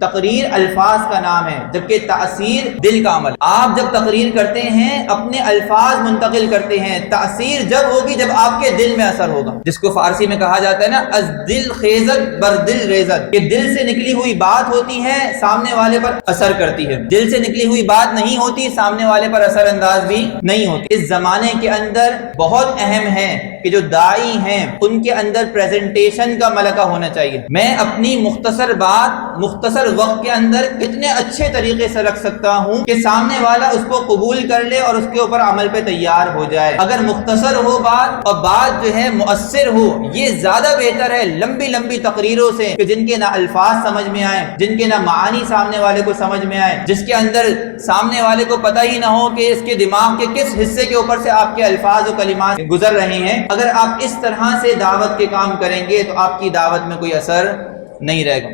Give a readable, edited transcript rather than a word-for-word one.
تقریر الفاظ کا نام ہے، جبکہ تاثیر دل کا عمل۔ آپ جب تقریر کرتے ہیں اپنے الفاظ منتقل کرتے ہیں، تاثیر جب ہوگی جب آپ کے دل میں اثر ہوگا، جس کو فارسی میں کہا جاتا ہے نا از دل خیزت بر دل ریزت، کہ دل سے نکلی ہوئی بات ہوتی ہے سامنے والے پر اثر کرتی ہے، دل سے نکلی ہوئی بات نہیں ہوتی سامنے والے پر اثر انداز بھی نہیں ہوتی۔ اس زمانے کے اندر بہت اہم ہے کہ جو داعی ہیں ان کے اندر پریزنٹیشن کا ملکہ ہونا چاہیے۔ میں اپنی مختصر بات مختصر وقت کے اندر کتنے اچھے طریقے سے رکھ سکتا ہوں کہ سامنے والا اس کو قبول کر لے اور اس کے اوپر عمل پہ تیار ہو جائے۔ اگر مختصر ہو بات اور بات جو ہے مؤثر ہو، یہ زیادہ بہتر ہے لمبی لمبی تقریروں سے کہ جن کے نہ الفاظ سمجھ میں آئے، جن کے نہ معانی سامنے والے کو سمجھ میں آئے، جس کے اندر سامنے والے کو پتہ ہی نہ ہو کہ اس کے دماغ کے کس حصے کے اوپر سے آپ کے الفاظ و کلمات گزر رہے ہیں۔ اگر آپ اس طرح سے دعوت کے کام کریں گے تو آپ کی دعوت میں کوئی اثر نہیں رہے گا۔